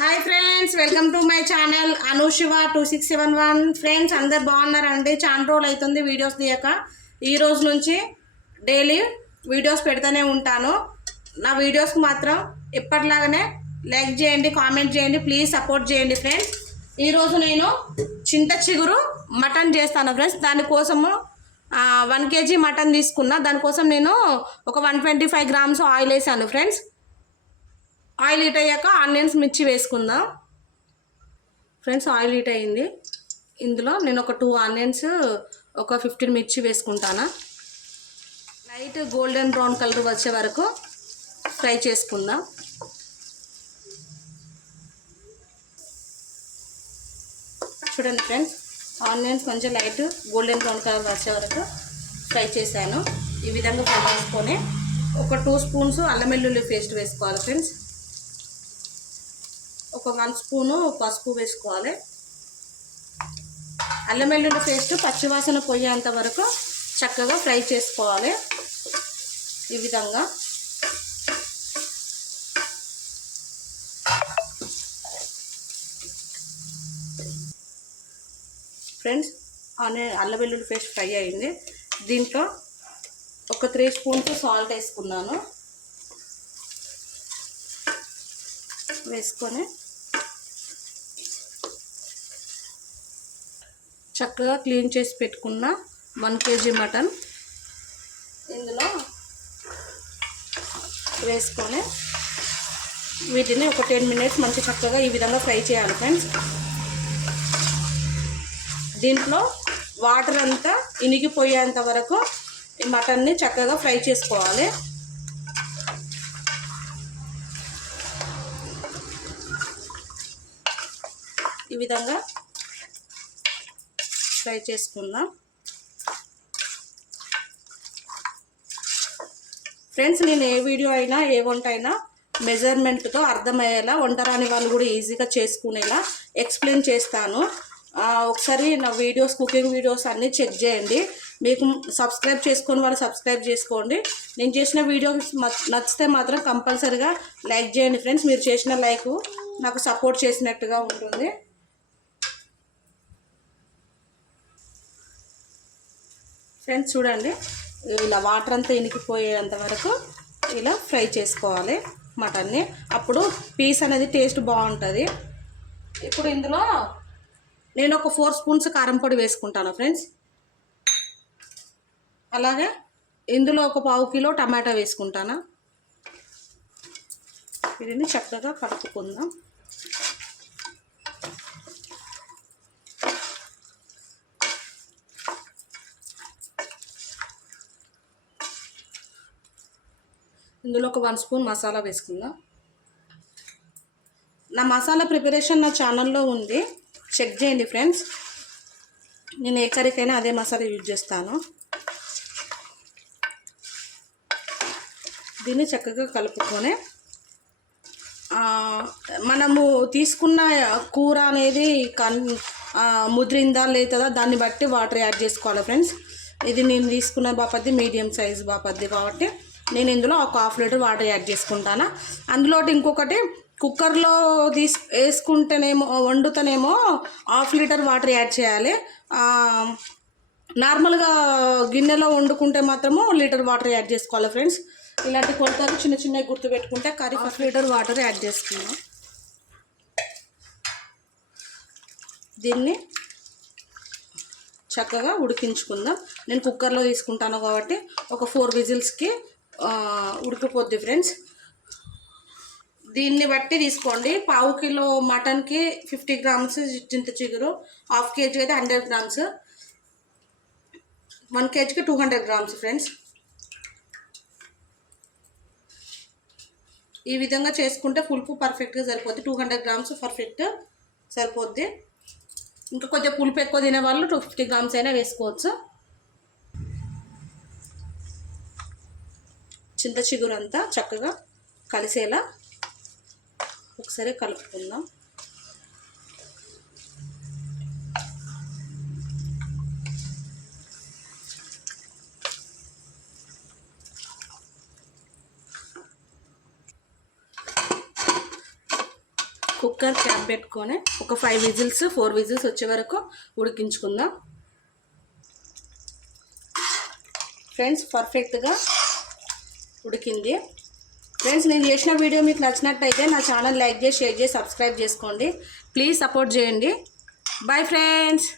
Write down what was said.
Hi friends welcome to my channel Anushiva two six seven one friends అందరు బాగున్నారండి? చాలా రోజులు అవుతుంది వీడియోస్ తీయక. ఈ రోజు నుంచి డైలీ వీడియోస్ పెడుతూనే ఉంటాను. నా వీడియోస్కి మాత్రం ఎప్పటిలాగానే లైక్ చేయండి కామెంట్ చేయండి ప్లీజ్ సపోర్ట్ చేయండి ఫ్రెండ్స్ ఈరోజు నేను చింత చిగురు మటన్ చేస్తాను ఫ్రెండ్స్ దానికోసము వన్ కేజీ మటన్ తీసుకున్నా. దానికోసం నేను ఒక one twenty five grams oil వేసాను ఫ్రెండ్స్ ఆయిల్ హీట్ అయ్యాక ఆనియన్స్ మిర్చి వేసుకుందాం. ఫ్రెండ్స్ ఆయిల్ హీట్ అయ్యింది. ఇందులో నేను ఒక టూ ఆనియన్స్ ఒక ఫిఫ్టీన్ మిర్చి వేసుకుంటాను. లైట్ గోల్డెన్ బ్రౌన్ కలర్ వచ్చే వరకు ఫ్రై చేసుకుందాం. చూడండి ఫ్రెండ్స్ ఆనియన్స్ కొంచెం లైట్ గోల్డెన్ బ్రౌన్ కలర్ వచ్చే వరకు ఫ్రై చేశాను. ఈ విధంగా ఫ్రై చేసుకొని ఒక టూ స్పూన్స్ అల్లం వెల్లుల్లి పేస్ట్ వేసుకోవాలి ఫ్రెండ్స్. ఒక వన్ స్పూను పసుపు వేసుకోవాలి. అల్లం వెల్లుల్లి పేస్ట్ పచ్చివాసన పోయేంత వరకు చక్కగా ఫ్రై చేసుకోవాలి. ఈ విధంగా. ఫ్రెండ్స్ అనే అల్లం వెల్లుల్లి పేస్ట్ ఫ్రై అయింది. దీంట్లో ఒక త్రీ స్పూన్స్ సాల్ట్ వేసుకున్నాను. వేసుకొని చక్కగా క్లీన్ చేసి పెట్టుకున్న వన్ కేజీ మటన్ ఇందులో వేసుకొని వీటిని ఒక టెన్ మినిట్స్ మంచి చక్కగా ఈ విధంగా ఫ్రై చేయాలి ఫ్రెండ్స్. దీంట్లో వాటర్ అంతా ఇనిగిపోయేంత వరకు ఈ మటన్ని చక్కగా ఫ్రై చేసుకోవాలి. ఈ విధంగా ఫ్రై చేసుకుందాం. ఫ్రెండ్స్ నేను ఏ వీడియో అయినా ఏ వంట అయినా మెజర్మెంట్తో అర్థమయ్యేలా వంట రాని వాళ్ళు కూడా ఈజీగా చేసుకునేలా ఎక్స్ప్లెయిన్ చేస్తాను. ఒకసారి నా వీడియోస్ కుకింగ్ వీడియోస్ అన్నీ చెక్ చేయండి. మీకు సబ్స్క్రైబ్ చేసుకొని వాళ్ళు సబ్స్క్రైబ్ చేసుకోండి. నేను చేసిన వీడియోస్ మ- నచ్చితే మాత్రం కంపల్సరీగా లైక్ చేయండి ఫ్రెండ్స్. మీరు చేసిన లైక్ నాకు సపోర్ట్ చేసినట్టుగా ఉంటుంది. ఫ్రెండ్స్ చూడండి ఇలా వాటర్ అంతా ఇనికిపోయేంత వరకు ఇలా ఫ్రై చేసుకోవాలి మటన్ని. అప్పుడు పీస్ అనేది టేస్ట్ బాగుంటుంది. ఇప్పుడు ఇందులో నేను ఒక ఫోర్ స్పూన్స్ కారం పొడి వేసుకుంటాను ఫ్రెండ్స్. అలాగే ఇందులో ఒక పావు కిలో టమాటా వేసుకుంటాను. వీటిని చక్కగా కలుపుకుందాం. ఇందులో ఒక వన్ స్పూన్ మసాలా వేసుకుందాం. నా మసాలా ప్రిపరేషన్ నా ఛానల్లో ఉంది. చెక్ చేయండి ఫ్రెండ్స్. నేను ఏ కర్రీకైనా అదే మసాలా యూజ్ చేస్తాను. దీన్ని చక్కగా కలుపుకొని మనము తీసుకున్న కూర అనేది కన్ ముద్రిందా లేతుందా దాన్ని బట్టి వాటర్ యాడ్ చేసుకోవాలి ఫ్రెండ్స్. ఇది నేను తీసుకున్న బాపద్ది మీడియం సైజ్ బాపద్ది కాబట్టి నేను ఇందులో ఒక హాఫ్ లీటర్ వాటర్ యాడ్ చేసుకుంటాను. అందులో ఇంకొకటి కుక్కర్లో తీసు వేసుకుంటేనేమో వండుతానేమో హాఫ్ లీటర్ వాటర్ యాడ్ చేయాలి. నార్మల్గా గిన్నెలో వండుకుంటే మాత్రము లీటర్ వాటర్ యాడ్ చేసుకోవాలి ఫ్రెండ్స్. ఇలాంటి కొలతలు చిన్న చిన్నవి గుర్తు పెట్టుకుంటే curry half litre water add చేసుకున్నాం దీన్ని చక్కగా ఉడికించుకుందాం. నేను కుక్కర్లో తీసుకుంటాను కాబట్టి ఒక ఫోర్ విజిల్స్కి ఉడికిపోద్ది ఫ్రెండ్స్. దీన్ని బట్టి తీసుకోండి. పావు కిలో మటన్కి ఫిఫ్టీ గ్రామ్స్ చింత చిగురు హాఫ్ కేజీ అయితే హండ్రెడ్ గ్రామ్స్. వన్ కేజీకి టూ హండ్రెడ్ గ్రామ్స్ ఫ్రెండ్స్. ఈ విధంగా చేసుకుంటే పులుపు పర్ఫెక్ట్గా సరిపోద్ది. టూ హండ్రెడ్ గ్రామ్స్ పర్ఫెక్ట్ సరిపోద్ది. ఇంకా కొంచెం పులుపు ఎక్కువ తినే వాళ్ళు టూ ఫిఫ్టీ గ్రామ్స్ అయినా వేసుకోవచ్చు. చింత చిగురు అంతా చక్కగా కలిసేలా ఒకసారి కలుపుకుందాం. కుక్కర్ క్యాప్ పెట్టుకొని ఒక ఫైవ్ విజిల్స్ ఫోర్ విజిల్స్ వచ్చే వరకు ఉడికించుకుందాం. ఫ్రెండ్స్ పర్ఫెక్ట్గా ఉడికింది. ఫ్రెండ్స్ నేను చేసిన వీడియో మీకు నచ్చినట్టయితే నా ఛానల్ లైక్ చేసి షేర్ చేసి సబ్స్క్రైబ్ చేసుకోండి. ప్లీజ్ సపోర్ట్ చేయండి. Bye friends